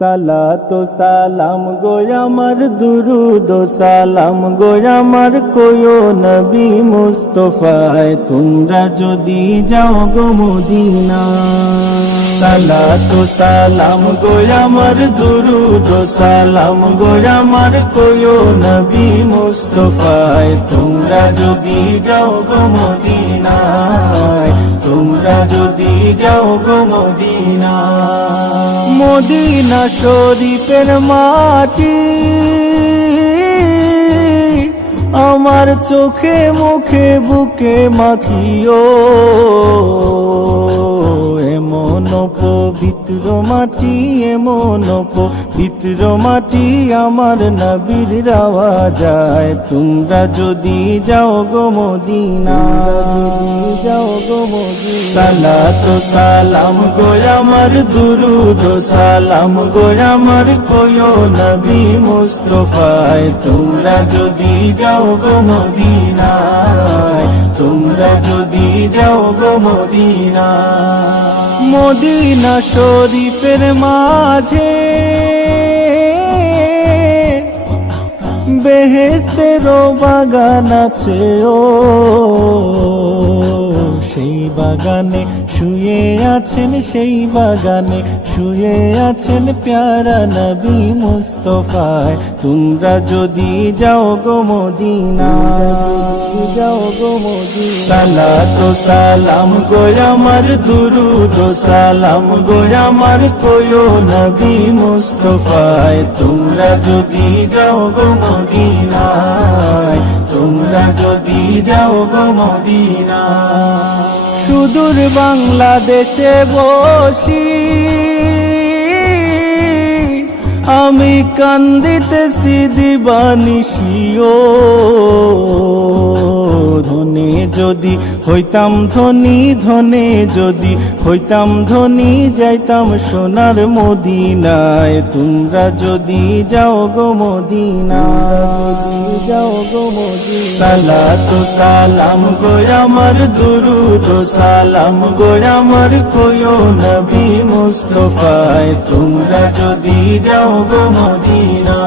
সালাতু সালাম গো আমার দুরুদ সালাম গো আমার কোয়ো নবী মুস্তাফায় তোমরা যদি যাও গো মদিনা। সালাতু সালাম গো আমার দুরুদ সালাম গো আমার কোয়ো নবী মুস্তাফায় তোমরা যদি যাও গো মদিনায়, তোমরা যদি যাও গো মদিনা। মদিনা শরীফের মাটি আমার চোখে মুখে বুকে মাখিও, এমন পবিত্র মাটি এমন পবিত্র মাটি আমার নবীর রাওয়া যায় তোমরা যদি যাও গো মদিনা, যাও গো মদিনা। সালাতু সালাম গো আমার দুরুদ সালাম গো আমার কোয়ো নবী মুস্তাফায় তোমরা যদি যাও গো মদিনায়, তোমরা যদি যাও গো মদিনা। মদিনা শরীফের মাঝে বেহেশতেরও বাগান আছে ও, সেই বাগানে শুয়ে আছেন, সেই বাগানে শুয়ে আছেন প্যারা নবী মুস্তাফায় তোমরা যদি যাও গো মদিনা, যাও গো মদিনা। সালাতু সালাম গো আমার দুরুদ সালাম গো আমার কোয়ো নবী মুস্তাফায় তোমরা যদি যাও গো মদিনায়, তোমরা যদি যাও গো মদিনা। সুদূর বাংলাদেশে বসি আমি কান্দিতেছি দিবানিশিও, ধনে যদি হইতাম ধনী, ধনে যদি হইতাম ধনী যাইতাম সোনার মদিনায় তোমরা যদি যাও গো মদিনা, যাও গো মদিনা। সালাতু সালাম গো আমার দুরুদ সালাম গো আমার কোয়ো নবী মুস্তাফায় তোমরা যদি যাও গো মদিনা।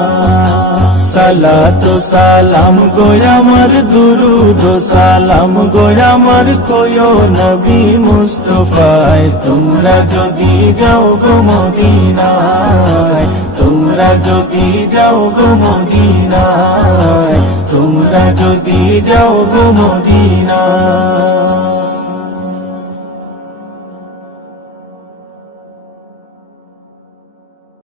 সালাতু সালাম গো আমার দুরুদ সালাম গো আমার কোয়ো নবী মুস্তাফায় তোমরা যদি যাও গো মদিনায়, তোমরা যদি যাও গো মদিনায়, তোমরা যদি যাও গো মদিনা।